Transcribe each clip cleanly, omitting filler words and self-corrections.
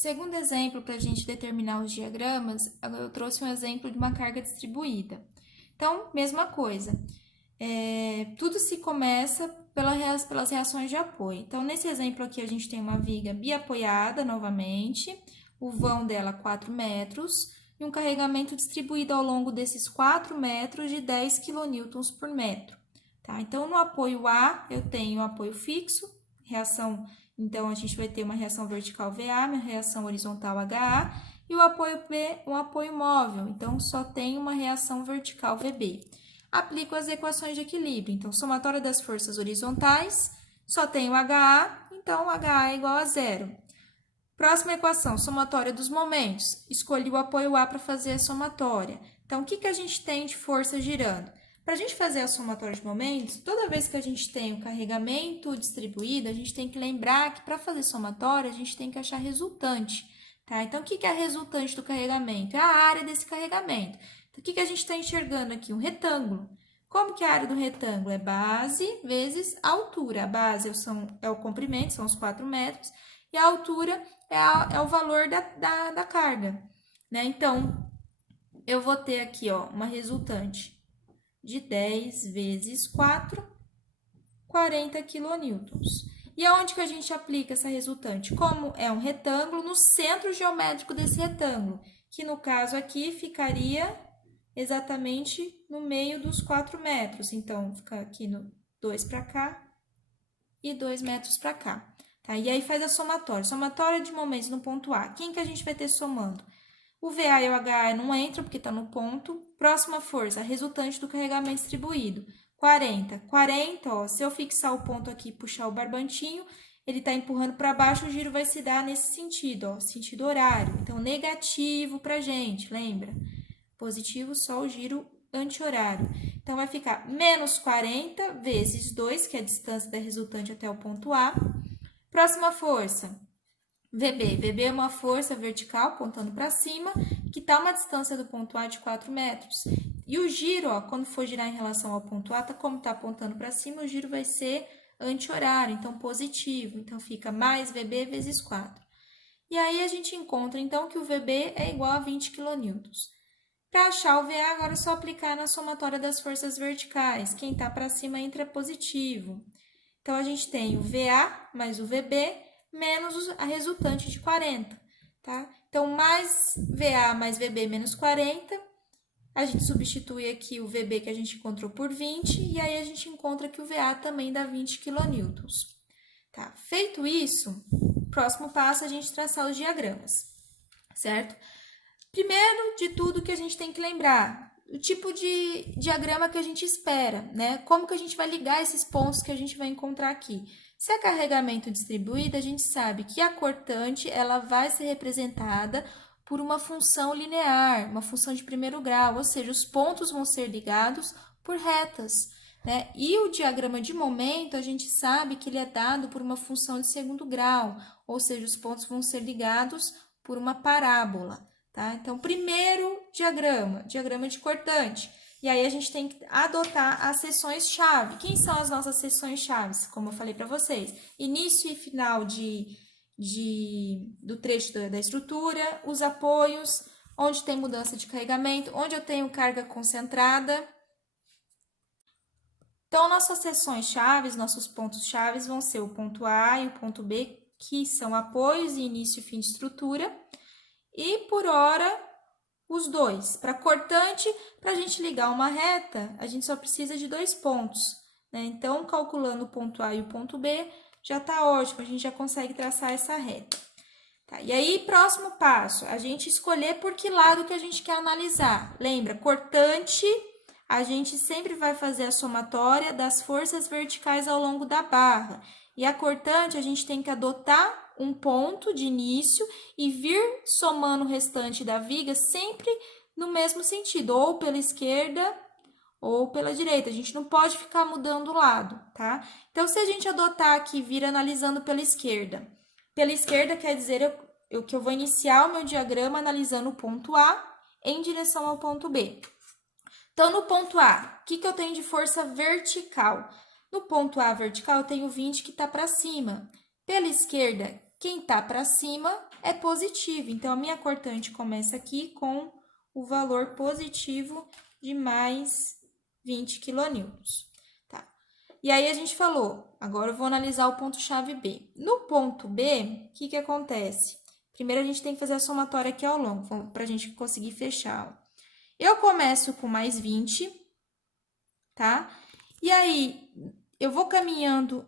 Segundo exemplo, para a gente determinar os diagramas, eu trouxe um exemplo de uma carga distribuída. Então, mesma coisa, tudo se começa pelas reações de apoio. Então, nesse exemplo aqui, a gente tem uma viga biapoiada novamente, o vão dela 4 metros, e um carregamento distribuído ao longo desses 4 metros de 10 kN por metro. Tá? Então, no apoio A, eu tenho o apoio fixo, reação, então, a gente vai ter uma reação vertical VA, uma reação horizontal HA, e o apoio B, um apoio móvel, então, só tem uma reação vertical VB. Aplico as equações de equilíbrio, então, somatória das forças horizontais, só tem o HA, então, o HA é igual a zero. Próxima equação, somatória dos momentos. Escolhi o apoio A para fazer a somatória. Então, o que a gente tem de força girando? Para a gente fazer a somatória de momentos, toda vez que a gente tem o carregamento distribuído, a gente tem que lembrar que para fazer somatória, a gente tem que achar resultante. Tá? Então, o que é a resultante do carregamento? É a área desse carregamento. Então, o que a gente está enxergando aqui? Um retângulo. Como que é a área do retângulo? É base vezes altura. A base é o comprimento, são os 4 metros, e a altura é o valor da carga, né? Então, eu vou ter aqui, ó, uma resultante de 10 vezes 4, 40 kN. E aonde que a gente aplica essa resultante? Como é um retângulo, no centro geométrico desse retângulo, que no caso aqui ficaria exatamente no meio dos 4 metros. Então, fica aqui no 2 para cá e 2 metros para cá. Tá? E aí faz a somatória. Somatória de momentos no ponto A. Quem que a gente vai ter somando? O VA e o HA não entram porque está no ponto. Próxima força, a resultante do carregamento distribuído. 40. 40, ó, se eu fixar o ponto aqui e puxar o barbantinho, ele está empurrando para baixo, o giro vai se dar nesse sentido, ó, sentido horário. Então, negativo para gente, lembra? Positivo só o giro anti-horário. Então, vai ficar menos 40 vezes 2, que é a distância da resultante até o ponto A. Próxima força, VB. VB é uma força vertical, apontando para cima, que está uma distância do ponto A de 4 metros. E o giro, ó, quando for girar em relação ao ponto A, como está apontando para cima, o giro vai ser anti-horário, então positivo. Então, fica mais VB vezes 4. E aí, a gente encontra, então, que o VB é igual a 20 kN. Para achar o VA, agora é só aplicar na somatória das forças verticais. Quem está para cima entra positivo. Então, a gente tem o VA mais o VB menos a resultante de 40, tá? Então, mais VA mais VB menos 40, a gente substitui aqui o VB que a gente encontrou por 20, e aí a gente encontra que o VA também dá 20 kN. Tá? Feito isso, próximo passo é a gente traçar os diagramas, certo? Primeiro de tudo que a gente tem que lembrar, o tipo de diagrama que a gente espera, né? Como que a gente vai ligar esses pontos que a gente vai encontrar aqui. Se é carregamento distribuído, a gente sabe que a cortante ela vai ser representada por uma função linear, uma função de primeiro grau, ou seja, os pontos vão ser ligados por retas, né? E o diagrama de momento, a gente sabe que ele é dado por uma função de segundo grau, ou seja, os pontos vão ser ligados por uma parábola. Tá? Então, primeiro diagrama de cortante. E aí, a gente tem que adotar as seções-chave. Quem são as nossas seções-chave? Como eu falei para vocês, início e final do trecho da estrutura, os apoios, onde tem mudança de carregamento, onde eu tenho carga concentrada. Então, nossas seções-chave, nossos pontos-chave vão ser o ponto A e o ponto B, que são apoios e início e fim de estrutura. E, por hora, os dois. Para cortante, para a gente ligar uma reta, a gente só precisa de 2 pontos, né? Então, calculando o ponto A e o ponto B, já está ótimo, a gente já consegue traçar essa reta. Tá? E aí, próximo passo, a gente escolher por que lado que a gente quer analisar. Lembra, cortante, a gente sempre vai fazer a somatória das forças verticais ao longo da barra. E a cortante, a gente tem que adotar um ponto de início e vir somando o restante da viga sempre no mesmo sentido, ou pela esquerda ou pela direita. A gente não pode ficar mudando o lado, tá? Então, se a gente adotar aqui, vir analisando pela esquerda quer dizer que eu vou iniciar o meu diagrama analisando o ponto A em direção ao ponto B. Então, no ponto A, o que eu tenho de força vertical? No ponto A vertical, eu tenho 20 que está para cima. Pela esquerda, quem está para cima é positivo. Então, a minha cortante começa aqui com o valor positivo de mais 20 quilonewtons. Tá? E aí, a gente falou, agora eu vou analisar o ponto-chave B. No ponto B, o que acontece? Primeiro, a gente tem que fazer a somatória aqui ao longo, para a gente conseguir fechar. Eu começo com mais 20, tá? E aí, eu vou caminhando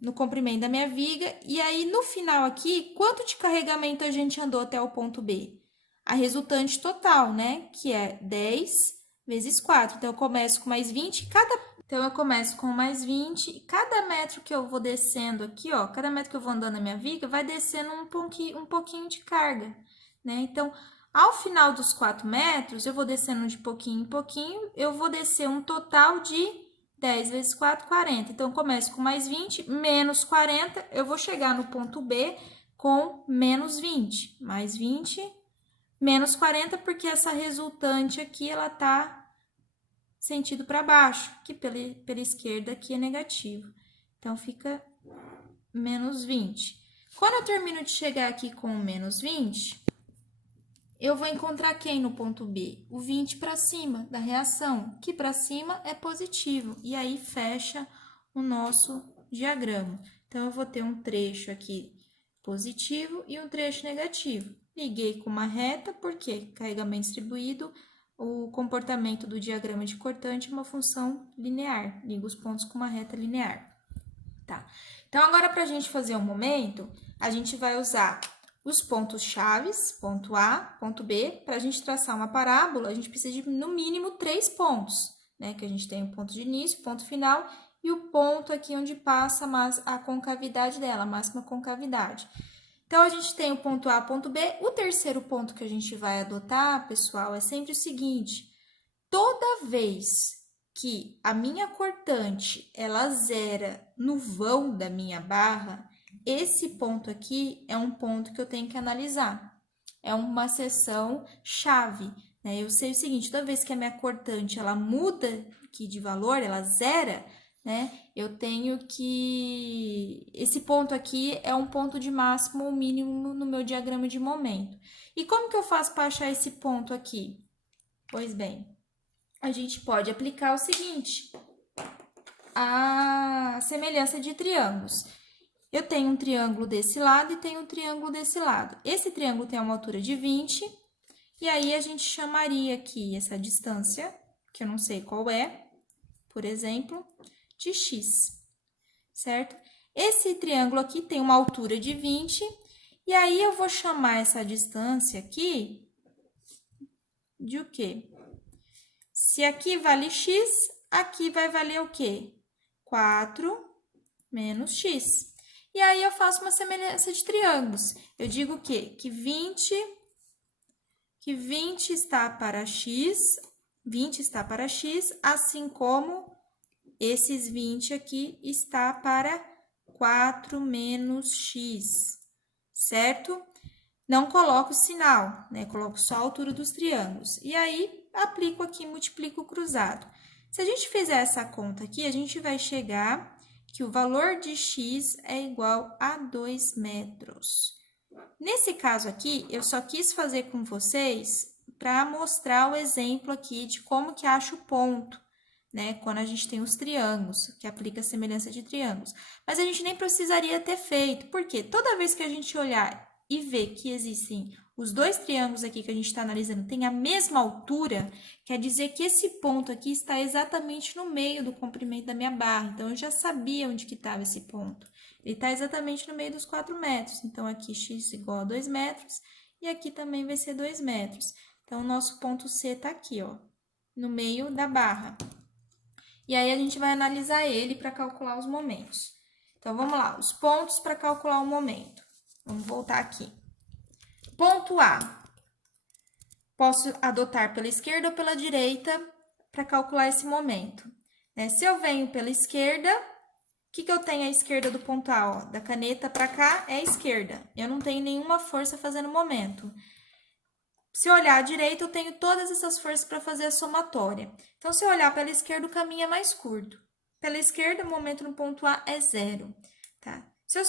no comprimento da minha viga, e aí, no final aqui, quanto de carregamento a gente andou até o ponto B? A resultante total, né? Que é 10 vezes 4. Então, eu começo com mais 20, Então, eu começo com mais 20, e cada metro que eu vou descendo aqui, ó, cada metro que eu vou andando na minha viga, vai descendo um pouquinho de carga, né? Então, ao final dos 4 metros, eu vou descendo de pouquinho em pouquinho, eu vou descer um total de 10 vezes 4, 40. Então, eu começo com mais 20, menos 40, eu vou chegar no ponto B com menos 20. Mais 20, menos 40, porque essa resultante aqui, ela tá sentido para baixo, que pela esquerda aqui é negativo. Então, fica menos 20. Quando eu termino de chegar aqui com menos 20, eu vou encontrar quem no ponto B? O 20 para cima da reação, que para cima é positivo. E aí, fecha o nosso diagrama. Então, eu vou ter um trecho aqui positivo e um trecho negativo. Liguei com uma reta, porque carregamento distribuído, o comportamento do diagrama de cortante é uma função linear. Ligo os pontos com uma reta linear. Tá? Então, agora, para a gente fazer o momento, a gente vai usar os pontos chaves, ponto A, ponto B. Para a gente traçar uma parábola, a gente precisa de, no mínimo, 3 pontos, né? Que a gente tem o ponto de início, ponto final e o ponto aqui onde passa a concavidade dela, a máxima concavidade. Então, a gente tem o ponto A, ponto B. O terceiro ponto que a gente vai adotar, pessoal, é sempre o seguinte: toda vez que a minha cortante, ela zera no vão da minha barra, esse ponto aqui é um ponto que eu tenho que analisar. É uma seção chave, né? Eu sei o seguinte, toda vez que a minha cortante, ela muda aqui de valor, ela zera, né? Eu tenho que... Esse ponto aqui é um ponto de máximo ou mínimo no meu diagrama de momento. E como que eu faço para achar esse ponto aqui? Pois bem, a gente pode aplicar o seguinte, a semelhança de triângulos. Eu tenho um triângulo desse lado e tenho um triângulo desse lado. Esse triângulo tem uma altura de 20, e aí a gente chamaria aqui essa distância, que eu não sei qual é, por exemplo, de x, certo? Esse triângulo aqui tem uma altura de 20, e aí eu vou chamar essa distância aqui de o quê? Se aqui vale x, aqui vai valer o quê? 4 menos x. E aí, eu faço uma semelhança de triângulos. Eu digo o quê? Que 20 está para x, 20 está para x, assim como esses 20 aqui está para 4 menos x, certo? Não coloco o sinal, né? Coloco só a altura dos triângulos. E aí, aplico aqui, multiplico o cruzado. Se a gente fizer essa conta aqui, a gente vai chegar que o valor de x é igual a 2 metros. Nesse caso aqui, eu só quis fazer com vocês para mostrar o exemplo aqui de como que acha o ponto, né? Quando a gente tem os triângulos, que aplica a semelhança de triângulos. Mas a gente nem precisaria ter feito, porque toda vez que a gente olhar e ver que existem os dois triângulos aqui que a gente está analisando têm a mesma altura, quer dizer que esse ponto aqui está exatamente no meio do comprimento da minha barra. Então, eu já sabia onde que estava esse ponto. Ele está exatamente no meio dos 4 metros. Então, aqui x igual a 2 metros e aqui também vai ser 2 metros. Então, o nosso ponto C está aqui, ó, no meio da barra. E aí, a gente vai analisar ele para calcular os momentos. Então, vamos lá, os pontos para calcular o momento. Vamos voltar aqui. Ponto A. Posso adotar pela esquerda ou pela direita para calcular esse momento. Né? Se eu venho pela esquerda, o que eu tenho à esquerda do ponto A? Ó, da caneta para cá é a esquerda. Eu não tenho nenhuma força fazendo momento. Se eu olhar à direita, eu tenho todas essas forças para fazer a somatória. Então, se eu olhar pela esquerda, o caminho é mais curto. Pela esquerda, o momento no ponto A é 0. Tá? Se eu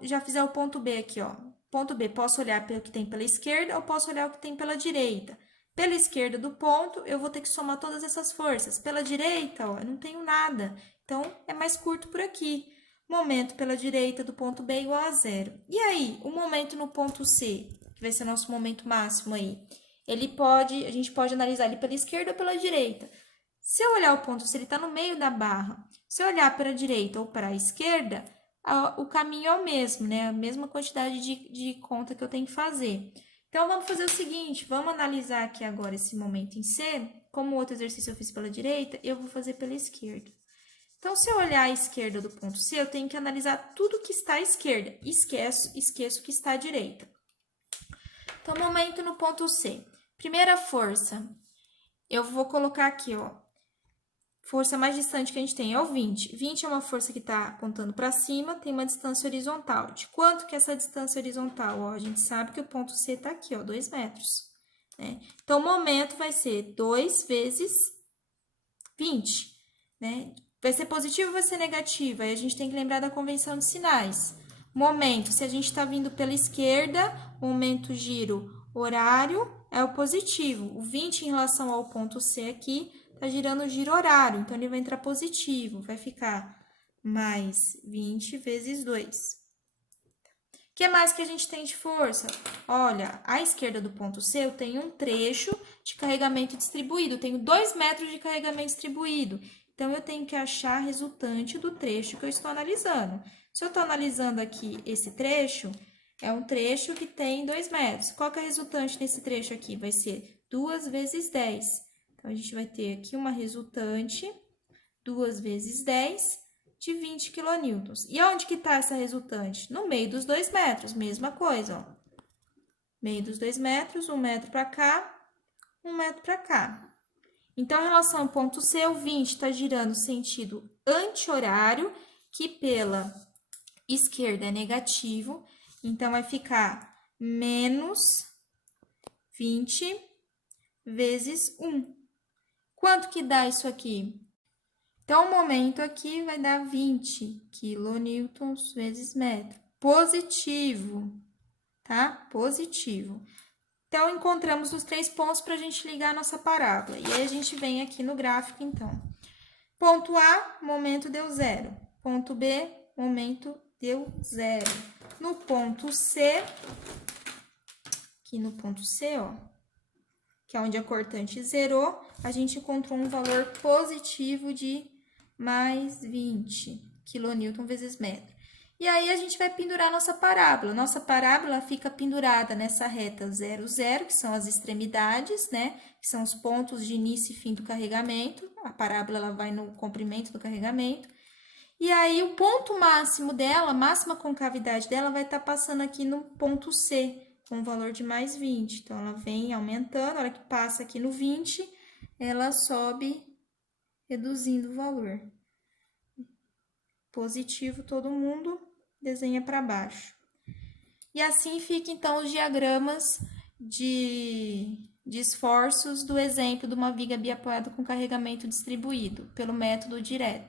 já fizer o ponto B aqui, ó, Ponto B, posso olhar pelo que tem pela esquerda ou posso olhar o que tem pela direita. Pela esquerda do ponto, eu vou ter que somar todas essas forças. Pela direita, ó, eu não tenho nada. Então, é mais curto por aqui. Momento pela direita do ponto B igual a 0. E aí, o momento no ponto C, que vai ser nosso momento máximo aí, a gente pode analisar ele pela esquerda ou pela direita. Se eu olhar o ponto C, ele está no meio da barra. Se eu olhar para a direita ou para a esquerda, o caminho é o mesmo, né? A mesma quantidade de conta que eu tenho que fazer. Então, vamos fazer o seguinte, vamos analisar aqui agora esse momento em C. Como o outro exercício eu fiz pela direita, eu vou fazer pela esquerda. Então, se eu olhar à esquerda do ponto C, eu tenho que analisar tudo que está à esquerda. Esqueço que está à direita. Então, momento no ponto C. Primeira força, eu vou colocar aqui, ó. Força mais distante que a gente tem é o 20. 20 é uma força que está apontando para cima, tem uma distância horizontal. De quanto que é essa distância horizontal? Ó, a gente sabe que o ponto C está aqui, ó, 2 metros. Né? Então, o momento vai ser 2 vezes 20. Né? Vai ser positivo ou vai ser negativo? Aí a gente tem que lembrar da convenção de sinais. Momento, se a gente está vindo pela esquerda, momento giro horário é o positivo. O 20 em relação ao ponto C aqui tá girando o giro horário, então ele vai entrar positivo, vai ficar mais 20 vezes 2. O que mais que a gente tem de força? Olha, à esquerda do ponto C eu tenho um trecho de carregamento distribuído, eu tenho 2 metros de carregamento distribuído. Então, eu tenho que achar a resultante do trecho que eu estou analisando. Se eu estou analisando aqui esse trecho, é um trecho que tem 2 metros. Qual que é a resultante nesse trecho aqui? Vai ser 2 vezes 10. Então, a gente vai ter aqui uma resultante, 2 vezes 10, de 20 quilonewtons. E onde que está essa resultante? No meio dos 2 metros, mesma coisa, ó. Meio dos 2 metros, 1 metro para cá, 1 metro para cá. Então, em relação ao ponto C, o 20 está girando sentido anti-horário, que pela esquerda é negativo. Então, vai ficar menos 20 vezes 1. Quanto que dá isso aqui? Então, o momento aqui vai dar 20 quilonewtons vezes metro. Positivo, tá? Positivo. Então, encontramos os 3 pontos para a gente ligar a nossa parábola. E aí, a gente vem aqui no gráfico, então. Ponto A, momento deu 0. Ponto B, momento deu 0. No ponto C, aqui no ponto C, ó, que é onde a cortante zerou, a gente encontrou um valor positivo de mais 20 quilonewton vezes metro. E aí, a gente vai pendurar nossa parábola. Nossa parábola fica pendurada nessa reta 0, 0, que são as extremidades, né? Que são os pontos de início e fim do carregamento. A parábola ela vai no comprimento do carregamento. E aí, o ponto máximo dela, a máxima concavidade dela, vai estar passando aqui no ponto C, com o valor de mais 20. Então, ela vem aumentando, a hora que passa aqui no 20, ela sobe reduzindo o valor. Positivo todo mundo, desenha para baixo. E assim fica, então, os diagramas de esforços do exemplo de uma viga biapoiada com carregamento distribuído, pelo método direto.